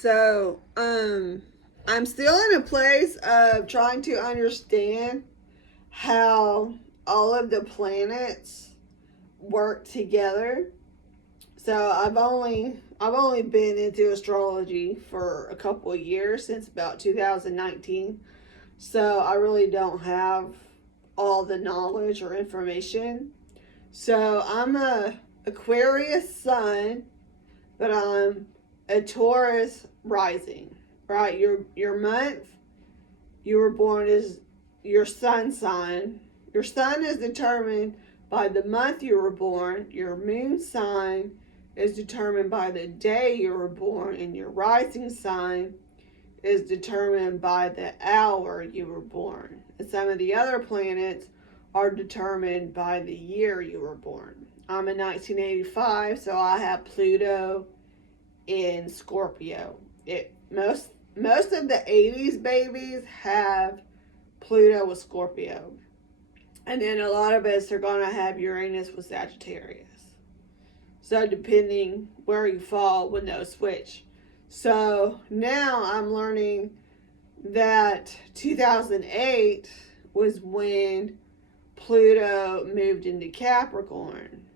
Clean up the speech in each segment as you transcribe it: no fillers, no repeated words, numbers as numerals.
So, I'm still in a place of trying to understand how all of the planets work together. So I've only been into astrology for a couple of years, since about 2019. So I really don't have all the knowledge or information. So I'm a Aquarius sun, but I'm a Taurus rising. Right? Your month you were born is your sun sign. Your sun is determined by the month you were born. Your moon sign is determined by the day you were born, and your rising sign is determined by the hour you were born. And some of the other planets are determined by the year you were born. I'm in 1985, so I have Pluto in Scorpio. It most of the 80s babies have Pluto with Scorpio. And then a lot of us are going to have Uranus with Sagittarius. So depending where you fall when those switch. So now I'm learning that 2008 was when Pluto moved into Capricorn.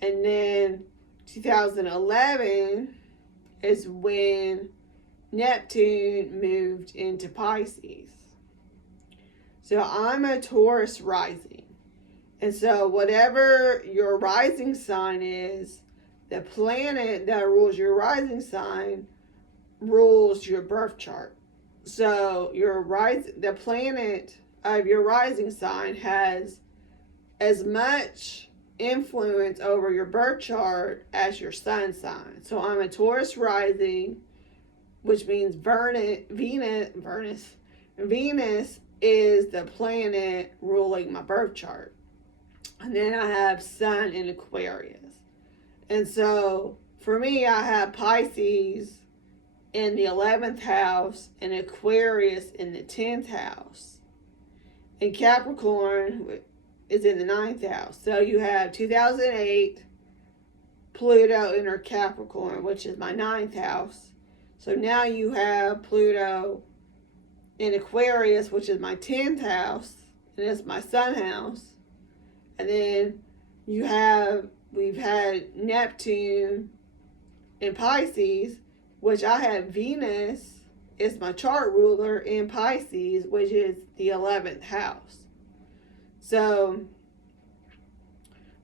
And then 2011 is when Neptune moved into Pisces. So I'm a Taurus rising. And so whatever your rising sign is, the planet that rules your rising sign rules your birth chart. So the planet of your rising sign has as much influence over your birth chart as your sun sign. So I'm a Taurus rising, which means Venus is the planet ruling my birth chart. And then I have Sun in Aquarius. And so for me, I have Pisces in the 11th house and Aquarius in the 10th house. And Capricorn is in the 9th house. So you have 2008, Pluto enter Capricorn, which is my 9th house. So now you have Pluto in Aquarius, which is my 10th house, and it's my sun house. And then we've had Neptune in Pisces, which I have Venus is my chart ruler in Pisces, which is the 11th house. So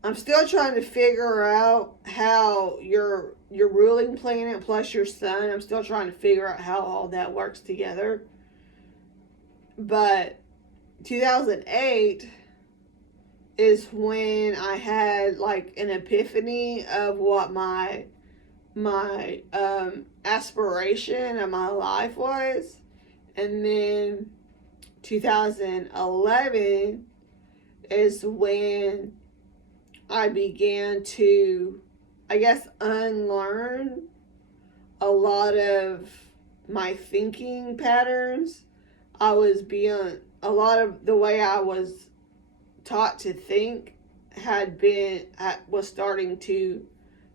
I'm still trying to figure out how your ruling planet plus your sun, I'm still trying to figure out how all that works together. But 2008 is when I had like an epiphany of what my aspiration of my life was. And then 2011 is when I began to, I guess, unlearn a lot of my thinking patterns. I was being, a lot of the way I was taught to think was starting to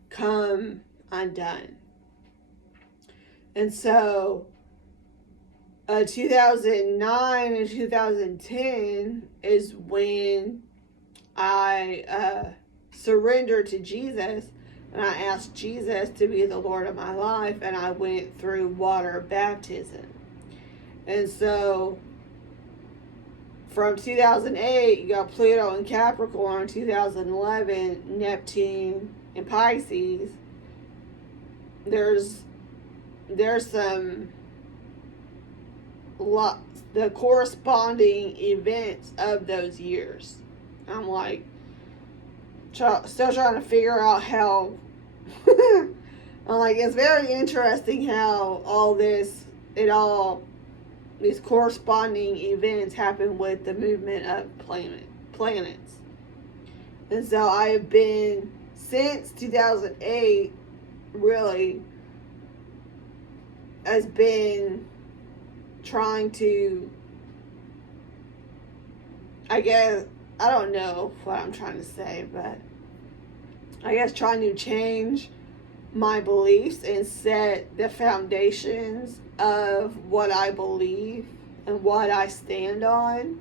come undone. And so 2009 and 2010 is when I surrendered to Jesus, and I asked Jesus to be the Lord of my life, and I went through water baptism. And so from 2008, you got Pluto in Capricorn, 2011, Neptune in Pisces. There's some the corresponding events of those years. I'm like, still trying to figure out how. I'm like, it's very interesting how these corresponding events happen with the movement of planets. And so I have been, since 2008, really, has been trying to, I guess, I don't know what I'm trying to say, but I guess trying to change my beliefs and set the foundations of what I believe and what I stand on.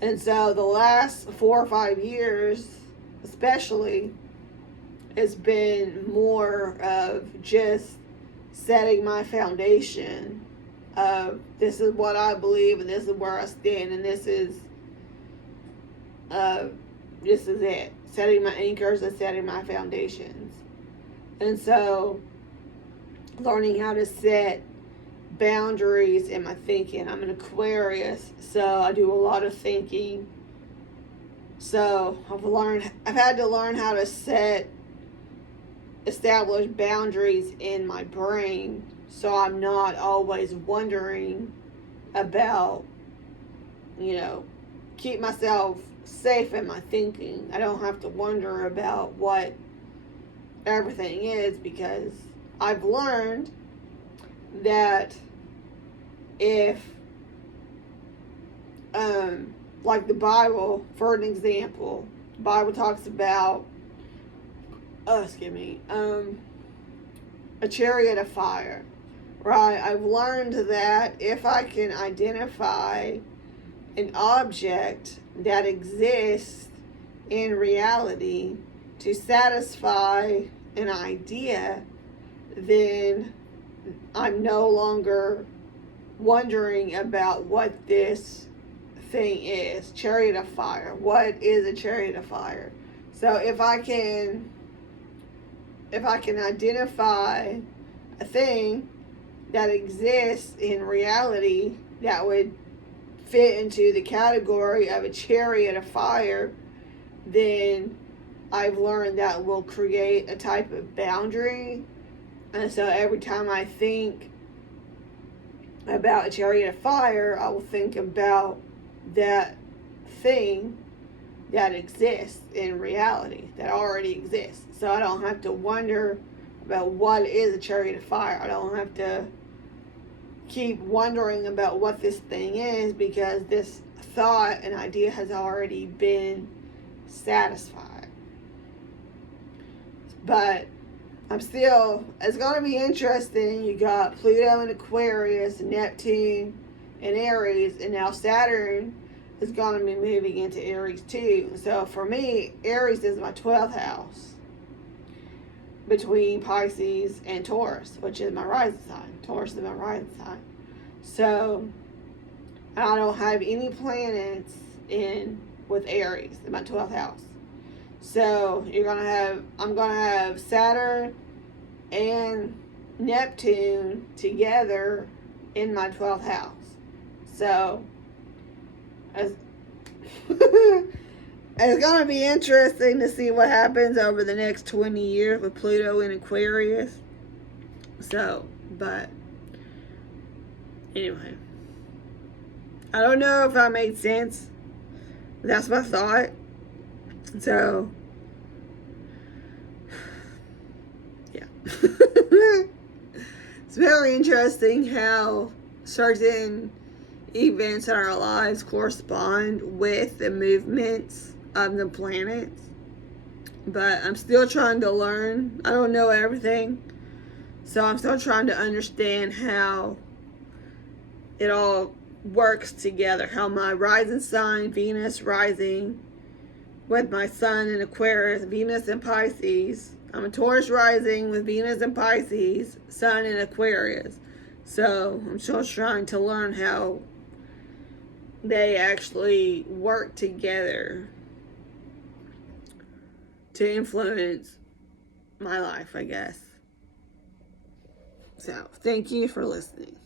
And so the last 4 or 5 years, especially, has been more of just setting my foundation of this is what I believe and this is where I stand and this is it. Setting my anchors and setting my foundations. And so learning how to set boundaries in my thinking. I'm an Aquarius, so I do a lot of thinking. So I've had to learn how to establish boundaries in my brain, so I'm not always wondering about, keep myself safe in my thinking. I don't have to wonder about what everything is, because I've learned that if, like the Bible, for an example, the Bible talks about, a chariot of fire, right? I've learned that if I can identify an object that exists in reality to satisfy an idea, then I'm no longer wondering about what this thing is. Chariot of fire. What is a chariot of fire? So if I can identify a thing that exists in reality that would fit into the category of a chariot of fire, then I've learned that will create a type of boundary. And so every time I think about a chariot of fire, I will think about that thing that exists in reality, that already exists. So I don't have to wonder about what is a chariot of fire. I don't have to keep wondering about what this thing is, because this thought and idea has already been satisfied. But it's going to be interesting. You got Pluto in Aquarius, Neptune in Aries, and now Saturn is going to be moving into Aries too. So for me, Aries is my 12th house between Pisces and Taurus, which is my rising sign. Taurus is my rising sign. So I don't have any planets with Aries in my 12th house. So I'm gonna have Saturn and Neptune together in my 12th house. So it's gonna be interesting to see what happens over the next 20 years with Pluto in Aquarius. So, but anyway, I don't know if I made sense. That's my thought. So, yeah. It's very interesting how certain events in our lives correspond with the movements of the planets. But I'm still trying to learn. I don't know everything. So I'm still trying to understand how it all works together. How my rising sign, Venus rising, with my sun in Aquarius, Venus in Pisces. I'm a Taurus rising with Venus in Pisces, sun in Aquarius. So I'm still trying to learn how they actually work together to influence my life, I guess. So thank you for listening.